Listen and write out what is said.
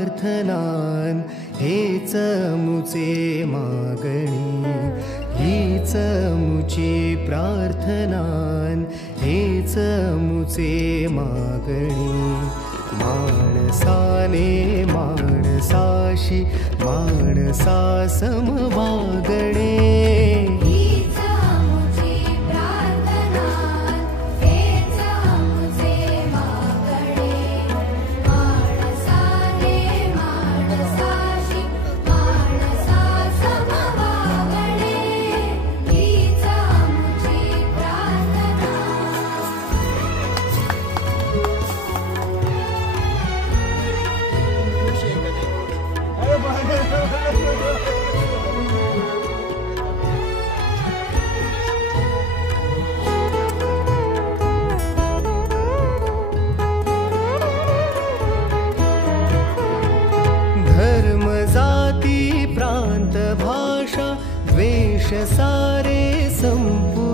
प्रार्थनान हेच मुचे मागणी, हीच मुची प्रार्थनान हेच मुचे मागणी. माणसाने माणसाशी माणसा सम वागणे, धर्म जाती प्रांत भाषा द्वेष सारे संपू